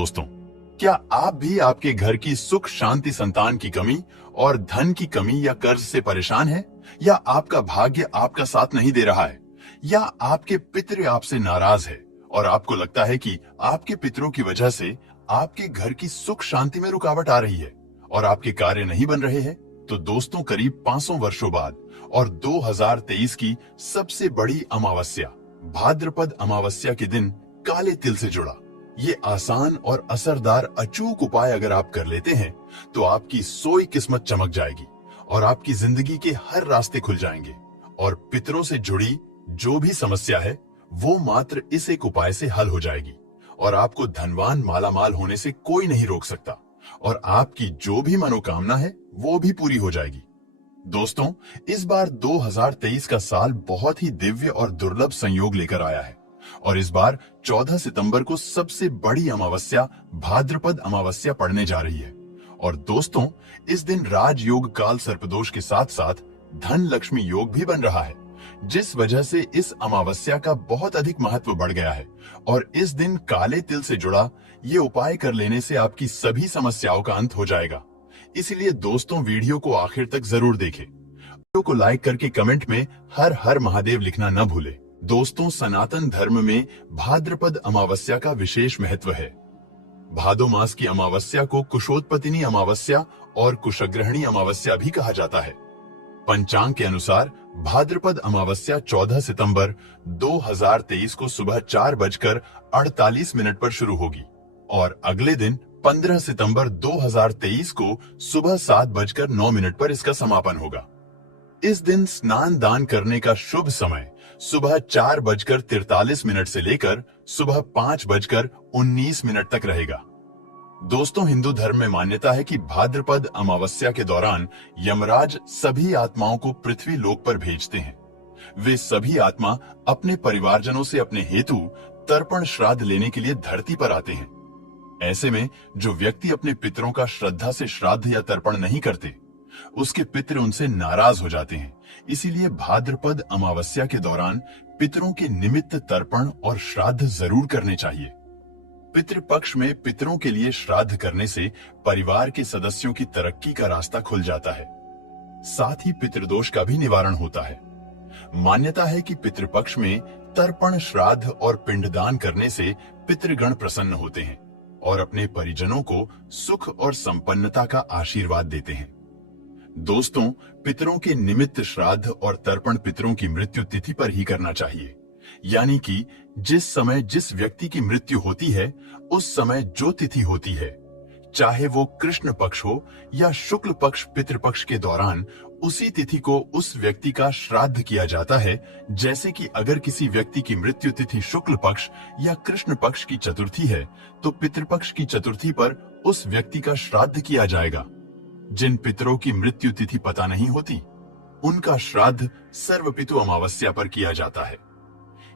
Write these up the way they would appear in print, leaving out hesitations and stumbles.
दोस्तों, क्या आप भी आपके घर की सुख शांति, संतान की कमी और धन की कमी या कर्ज से परेशान हैं? या आपका भाग्य आपका साथ नहीं दे रहा है? या आपके पितृ आपसे नाराज है और आपको लगता है कि आपके पितरों की वजह से आपके घर की सुख शांति में रुकावट आ रही है और आपके कार्य नहीं बन रहे हैं? तो दोस्तों, करीब 500 वर्षों बाद और 2023 की सबसे बड़ी अमावस्या भाद्रपद अमावस्या के दिन काले तिल से जुड़ा ये आसान और असरदार अचूक उपाय अगर आप कर लेते हैं तो आपकी सोई किस्मत चमक जाएगी और आपकी जिंदगी के हर रास्ते खुल जाएंगे और पितरों से जुड़ी जो भी समस्या है वो मात्र इस एक उपाय से हल हो जाएगी और आपको धनवान मालामाल होने से कोई नहीं रोक सकता और आपकी जो भी मनोकामना है वो भी पूरी हो जाएगी। दोस्तों, इस बार 2023 का साल बहुत ही दिव्य और दुर्लभ संयोग लेकर आया है और इस बार 14 सितंबर को सबसे बड़ी अमावस्या भाद्रपद अमावस्या पड़ने जा रही है। और दोस्तों, इस दिन राजयोग काल सर्पदोष के साथ साथ धन लक्ष्मी योग भी बन रहा है, जिस वजह से इस अमावस्या का बहुत अधिक महत्व बढ़ गया है और इस दिन काले तिल से जुड़ा ये उपाय कर लेने से आपकी सभी समस्याओं का अंत हो जाएगा। इसलिए दोस्तों, वीडियो को आखिर तक जरूर देखें। वीडियो को लाइक करके कमेंट में हर हर महादेव लिखना न भूलें। दोस्तों, सनातन धर्म में भाद्रपद अमावस्या का विशेष महत्व है। भादो मास की अमावस्या को कुशोत्पतिनी अमावस्या और कुशग्रहणी अमावस्या भी कहा जाता है। पंचांग के अनुसार भाद्रपद अमावस्या 14 सितंबर 2023 को सुबह 4:48 पर शुरू होगी और अगले दिन 15 सितंबर 2023 को सुबह 7:09 पर इसका समापन होगा। इस दिन स्नान दान करने का शुभ समय सुबह 4:43 से लेकर सुबह 5:19 तक रहेगा। दोस्तों, हिंदू धर्म में मान्यता है कि भाद्रपद अमावस्या के दौरान यमराज सभी आत्माओं को पृथ्वी लोक पर भेजते हैं। वे सभी आत्मा अपने परिवारजनों से अपने हेतु तर्पण श्राद्ध लेने के लिए धरती पर आते हैं। ऐसे में जो व्यक्ति अपने पितरों का श्रद्धा से श्राद्ध या तर्पण नहीं करते, उसके पितृ उनसे नाराज हो जाते हैं। इसीलिए भाद्रपद अमावस्या के दौरान पितरों के निमित्त तर्पण और श्राद्ध जरूर करने चाहिए। पितृपक्ष में पितरों के लिए श्राद्ध करने से परिवार के सदस्यों की तरक्की का रास्ता खुल जाता है। साथ ही पितृदोष का भी निवारण होता है। मान्यता है कि पितृपक्ष में तर्पण, श्राद्ध और पिंडदान करने से पितृगण प्रसन्न होते हैं और अपने परिजनों को सुख और संपन्नता का आशीर्वाद देते हैं। दोस्तों, पितरों के निमित्त श्राद्ध और तर्पण पितरों की मृत्यु तिथि पर ही करना चाहिए, यानी कि जिस समय जिस व्यक्ति की मृत्यु होती है उस समय जो तिथि होती है, चाहे वो कृष्ण पक्ष हो या शुक्ल पक्ष पितृपक्ष के दौरान, उसी तिथि को उस व्यक्ति का श्राद्ध किया जाता है। जैसे कि अगर किसी व्यक्ति की मृत्यु तिथि शुक्ल पक्ष या कृष्ण पक्ष की चतुर्थी है तो पितृपक्ष की चतुर्थी पर उस व्यक्ति का श्राद्ध किया जाएगा। जिन पितरों की मृत्यु तिथि पता नहीं होती, उनका श्राद्ध सर्वपितु अमावस्या पर किया जाता है।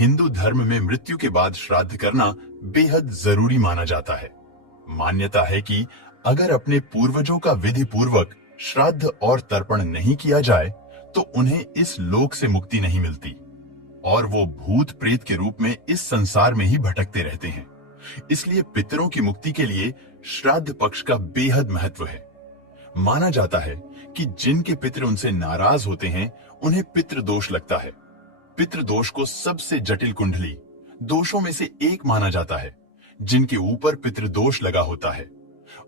हिंदू धर्म में मृत्यु के बाद श्राद्ध करना बेहद जरूरी माना जाता है। मान्यता है कि अगर अपने पूर्वजों का विधि पूर्वक श्राद्ध और तर्पण नहीं किया जाए तो उन्हें इस लोक से मुक्ति नहीं मिलती और वो भूत प्रेत के रूप में इस संसार में ही भटकते रहते हैं। इसलिए पितरों की मुक्ति के लिए श्राद्ध पक्ष का बेहद महत्व है। माना जाता है कि जिनके पितृ उनसे नाराज होते हैं उन्हें पितृ दोष लगता है। पितृ दोष को सबसे जटिल कुंडली दोषों में से एक माना जाता है। जिनके ऊपर पितृ दोष लगा होता है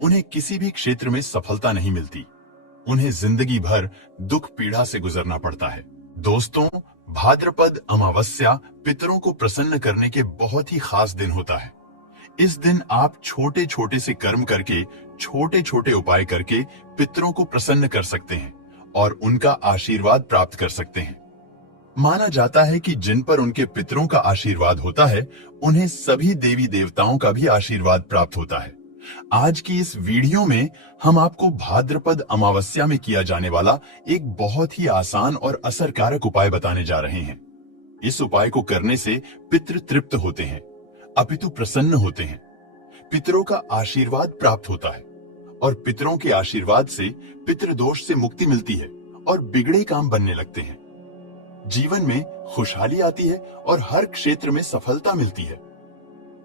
उन्हें किसी भी क्षेत्र में सफलता नहीं मिलती, उन्हें जिंदगी भर दुख पीड़ा से गुजरना पड़ता है। दोस्तों, भाद्रपद अमावस्या पितरों को प्रसन्न करने के बहुत ही खास दिन होता है। इस दिन आप छोटे छोटे से कर्म करके, छोटे छोटे उपाय करके पितरों को प्रसन्न कर सकते हैं और उनका आशीर्वाद प्राप्त कर सकते हैं। माना जाता है कि जिन पर उनके पितरों का आशीर्वाद होता है उन्हें सभी देवी देवताओं का भी आशीर्वाद प्राप्त होता है। आज की इस वीडियो में हम आपको भाद्रपद अमावस्या में किया जाने वाला एक बहुत ही आसान और असरकारक उपाय बताने जा रहे हैं। इस उपाय को करने से पितृ तृप्त होते हैं, अपितु प्रसन्न होते हैं, पितरों का आशीर्वाद प्राप्त होता है और पितरों के आशीर्वाद से पितृदोष से मुक्ति मिलती है और बिगड़े काम बनने लगते हैं। जीवन में खुशहाली आती है और हर क्षेत्र में सफलता मिलती है।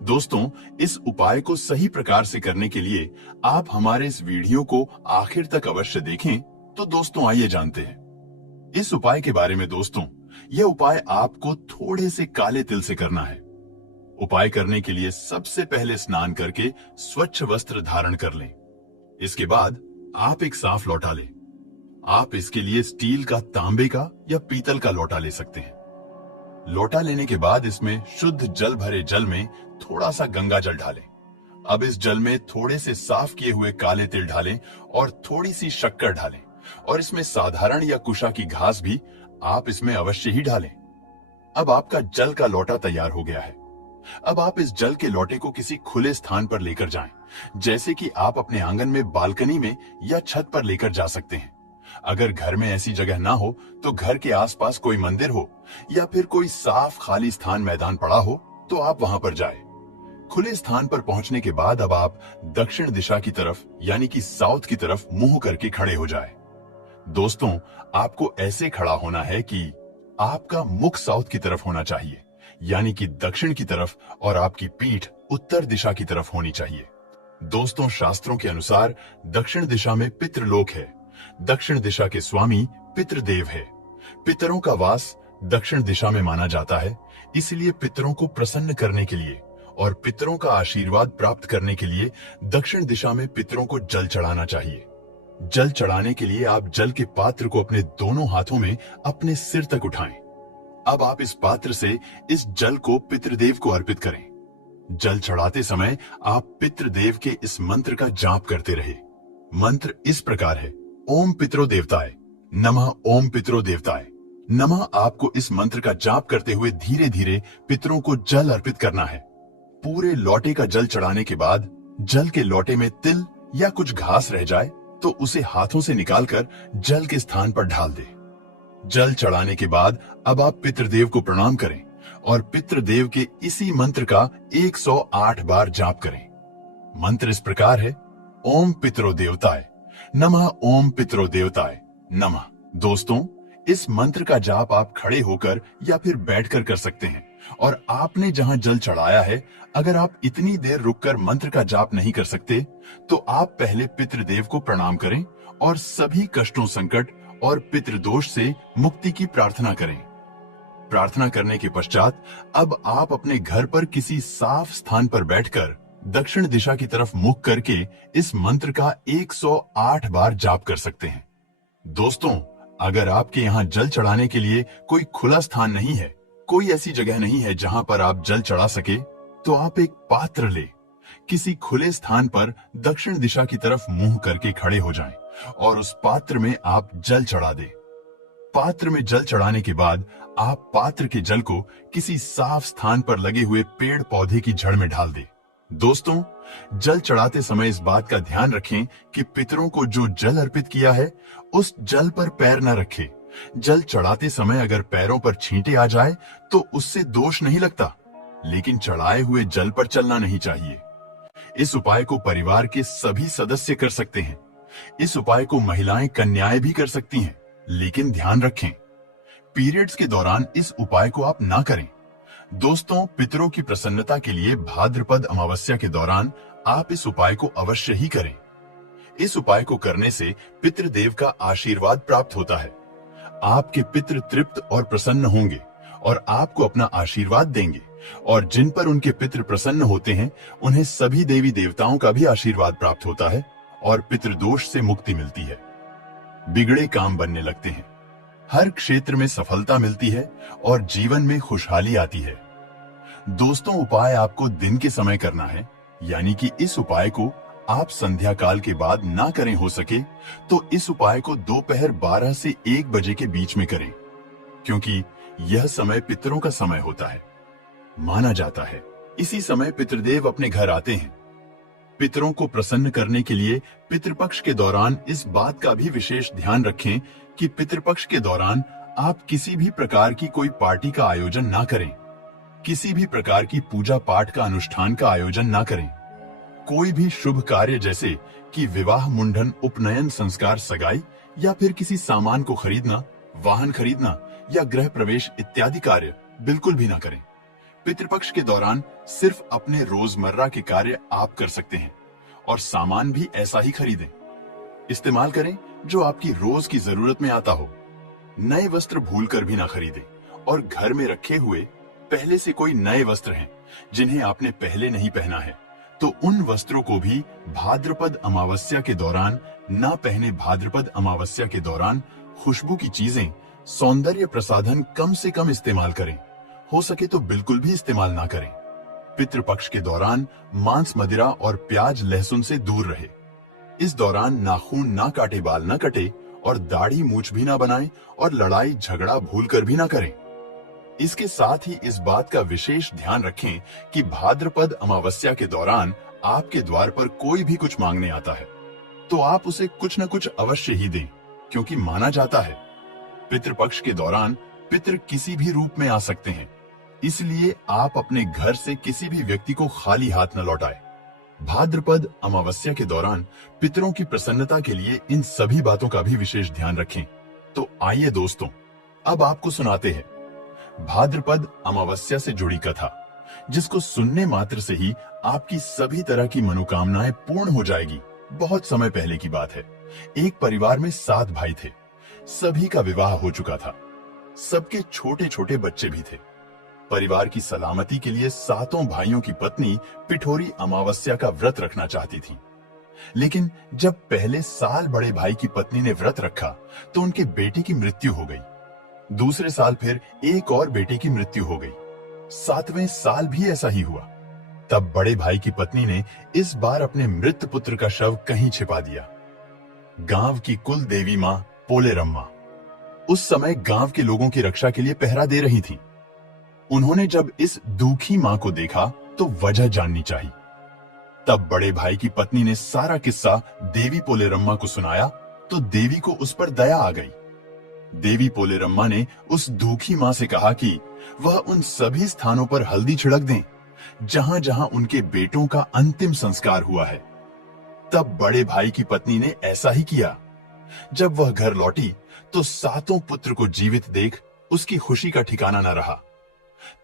दोस्तों, इस उपाय को सही प्रकार से करने के लिए आप हमारे इस वीडियो को आखिर तक अवश्य देखें। तो दोस्तों आइए जानते हैं इस उपाय के बारे में। दोस्तों, यह उपाय आपको थोड़े से काले तिल से करना है। उपाय करने के लिए सबसे पहले स्नान करके स्वच्छ वस्त्र धारण कर लें। इसके बाद आप एक साफ लोटा लें। आप इसके लिए स्टील का, तांबे का या पीतल का लोटा ले सकते हैं। लोटा लेने के बाद इसमें शुद्ध जल भरे जल में थोड़ा सा गंगा जल डालें। अब इस जल में थोड़े से साफ किए हुए काले तिल डालें और थोड़ी सी शक्कर डालें और इसमें साधारण या कुशा की घास भी आप इसमें अवश्य ही डालें। अब आपका जल का लोटा तैयार हो गया है। अब आप इस जल के लोटे को किसी खुले स्थान पर लेकर जाएं, जैसे कि आप अपने आंगन में, बालकनी में या छत पर लेकर जा सकते हैं। अगर घर में ऐसी जगह ना हो तो घर के आसपास कोई मंदिर हो या फिर कोई साफ खाली स्थान, मैदान पड़ा हो तो आप वहां पर जाएं। खुले स्थान पर पहुंचने के बाद अब आप दक्षिण दिशा की तरफ यानी कि साउथ की तरफ मुंह करके खड़े हो जाएं। दोस्तों, आपको ऐसे खड़ा होना है कि आपका मुख साउथ की तरफ होना चाहिए, यानी कि दक्षिण की तरफ, और आपकी पीठ उत्तर दिशा की तरफ होनी चाहिए। दोस्तों, शास्त्रों के अनुसार दक्षिण दिशा में पितृलोक है। दक्षिण दिशा के स्वामी पितृदेव है। पितरों का वास दक्षिण दिशा में माना जाता है। इसलिए पितरों को प्रसन्न करने के लिए और पितरों का आशीर्वाद प्राप्त करने के लिए दक्षिण दिशा में पितरों को जल चढ़ाना चाहिए। जल चढ़ाने के लिए आप जल के पात्र को अपने दोनों हाथों में अपने सिर तक उठाएं। अब आप इस पात्र से इस जल को पितृदेव को अर्पित करें। जल चढ़ाते समय आप पितृदेव के इस मंत्र का जाप करते रहे। मंत्र इस प्रकार है: ओम पितरो देवताय नमः, ओम पितरो देवताय नमः। आपको इस मंत्र का जाप करते हुए धीरे धीरे पितरों को जल अर्पित करना है। पूरे लोटे का जल चढ़ाने के बाद जल के लोटे में तिल या कुछ घास रह जाए तो उसे हाथों से निकालकर जल के स्थान पर डाल दे। जल चढ़ाने के बाद अब आप पितृदेव को प्रणाम करें और पितृदेव के इसी मंत्र का 108 बार जाप करें। मंत्र इस प्रकार है: ओम पितरो देवताय नमः, ओम पितरो देवताय नमः। दोस्तों, इस मंत्र का जाप आप खड़े होकर या फिर बैठकर कर सकते हैं। और आपने जहां जल चढ़ाया है, अगर आप इतनी देर रुककर मंत्र का जाप नहीं कर सकते तो आप पहले पितृदेव को प्रणाम करें और सभी कष्टों, संकट और पितृदोष से मुक्ति की प्रार्थना करें। प्रार्थना करने के पश्चात अब आप अपने घर पर किसी साफ स्थान पर बैठकर दक्षिण दिशा की तरफ मुख करके इस मंत्र का 108 बार जाप कर सकते हैं। दोस्तों, अगर आपके यहाँ जल चढ़ाने के लिए कोई खुला स्थान नहीं है, कोई ऐसी जगह नहीं है जहां पर आप जल चढ़ा सके, तो आप एक पात्र ले किसी खुले स्थान पर दक्षिण दिशा की तरफ मुंह करके खड़े हो जाएं और उस पात्र में आप जल चढ़ा दें। पात्र में जल चढ़ाने के बाद आप पात्र के जल को किसी साफ स्थान पर लगे हुए पेड़ पौधे की जड़ में डाल दें। दोस्तों, जल चढ़ाते समय इस बात का ध्यान रखें कि पितरों को जो जल अर्पित किया है उस जल पर पैर न रखें। जल चढ़ाते समय अगर पैरों पर छींटे आ जाए तो उससे दोष नहीं लगता, लेकिन चढ़ाए हुए जल पर चलना नहीं चाहिए। इस उपाय को परिवार के सभी सदस्य कर सकते हैं। इस उपाय को महिलाएं, कन्याएं भी कर सकती हैं, लेकिन ध्यान रखें, पीरियड्स के दौरान इस उपाय को आप ना करें। दोस्तों, पितरों की प्रसन्नता के लिए भाद्रपद अमावस्या के दौरान आप इस उपाय को अवश्य ही करें। इस उपाय को करने से पितृदेव का आशीर्वाद प्राप्त होता है। आपके पितृ तृप्त और प्रसन्न होंगे और आपको अपना आशीर्वाद देंगे, और जिन पर उनके पितृ प्रसन्न होते हैं उन्हें सभी देवी देवताओं का भी आशीर्वाद प्राप्त होता है और पितृदोष से मुक्ति मिलती है। बिगड़े काम बनने लगते हैं, हर क्षेत्र में सफलता मिलती है और जीवन में खुशहाली आती है। दोस्तों, उपाय आपको दिन के समय करना है, यानी कि इस उपाय को आप संध्या काल के बाद ना करें। हो सके तो इस उपाय को दोपहर 12 से 1 बजे के बीच में करें, क्योंकि यह समय पितरों का समय होता है। माना जाता है इसी समय पितृदेव अपने घर आते हैं। पितरों को प्रसन्न करने के लिए पितृपक्ष के दौरान इस बात का भी विशेष ध्यान रखें कि पितृपक्ष के दौरान आप किसी भी प्रकार की कोई पार्टी का आयोजन ना करें, किसी भी प्रकार की पूजा पाठ का अनुष्ठान का आयोजन ना करें। कोई भी शुभ कार्य जैसे कि विवाह, मुंडन, उपनयन, संस्कार, सगाई या फिर किसी सामान को खरीदना, वाहन खरीदना या गृह प्रवेश इत्यादि कार्य बिल्कुल भी ना करें। पितृपक्ष के दौरान सिर्फ अपने रोजमर्रा के कार्य आप कर सकते हैं और सामान भी ऐसा ही खरीदें। इस्तेमाल करें जो आपकी रोज की जरूरत में आता हो। नए वस्त्र भूलकर भी ना खरीदें और घर में रखे हुए पहले से कोई नए वस्त्र हैं जिन्हें आपने पहले नहीं पहना है तो उन वस्त्रों को भी भाद्रपद अमावस्या के दौरान ना पहने। भाद्रपद अमावस्या के दौरान खुशबू की चीजें, सौंदर्य प्रसाधन कम से कम इस्तेमाल करें। हो सके तो बिल्कुल भी इस्तेमाल ना करें। पितृपक्ष के दौरान मांस, मदिरा और प्याज, लहसुन से दूर रहे। इस दौरान नाखून ना काटे, बाल ना कटे और दाढ़ी मूछ भी ना बनाएं और लड़ाई झगड़ा भूलकर भी ना करें। इसके साथ ही इस बात का विशेष ध्यान रखें कि भाद्रपद अमावस्या के दौरान आपके द्वार पर कोई भी कुछ मांगने आता है तो आप उसे कुछ न कुछ अवश्य ही दें, क्योंकि माना जाता है पितृपक्ष के दौरान पितृ किसी भी रूप में आ सकते हैं। इसलिए आप अपने घर से किसी भी व्यक्ति को खाली हाथ न लौटाएं। भाद्रपद अमावस्या के दौरान पितरों की प्रसन्नता के लिए इन सभी बातों का भी विशेष ध्यान रखें। तो आइए दोस्तों, अब आपको सुनाते हैं भाद्रपद अमावस्या से जुड़ी कथा, जिसको सुनने मात्र से ही आपकी सभी तरह की मनोकामनाएं पूर्ण हो जाएगी। बहुत समय पहले की बात है। एक परिवार में 7 भाई थे। सभी का विवाह हो चुका था। सबके छोटे छोटे बच्चे भी थे। परिवार की सलामती के लिए 7 भाइयों की पत्नी पिठोरी अमावस्या का व्रत रखना चाहती थी। लेकिन जब पहले साल बड़े भाई की पत्नी ने व्रत रखा तो उनके बेटे की मृत्यु हो गई। दूसरे साल फिर एक और बेटे की मृत्यु हो गई। 7वें साल भी ऐसा ही हुआ। तब बड़े भाई की पत्नी ने इस बार अपने मृत पुत्र का शव कहीं छिपा दिया। गांव की कुल देवी मां पोलेरम्मा उस समय गांव के लोगों की रक्षा के लिए पहरा दे रही थी। उन्होंने जब इस दुखी मां को देखा तो वजह जाननी चाहिए। तब बड़े भाई की पत्नी ने सारा किस्सा देवी पोलेरम्मा को सुनाया तो देवी को उस पर दया आ गई। देवी पोलेरम्मा ने उस दुखी मां से कहा कि वह उन सभी स्थानों पर हल्दी छिड़क दें जहां जहां उनके बेटों का अंतिम संस्कार हुआ है। तब बड़े भाई की पत्नी ने ऐसा ही किया। जब वह घर लौटी तो 7 पुत्र को जीवित देख उसकी खुशी का ठिकाना न रहा।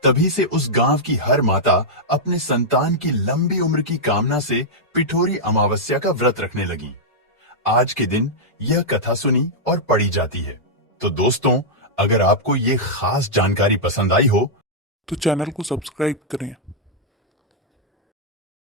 तभी से उस गांव की हर माता अपने संतान की लंबी उम्र की कामना से पिठोरी अमावस्या का व्रत रखने लगी। आज के दिन यह कथा सुनी और पढ़ी जाती है। तो दोस्तों, अगर आपको ये खास जानकारी पसंद आई हो तो चैनल को सब्सक्राइब करें।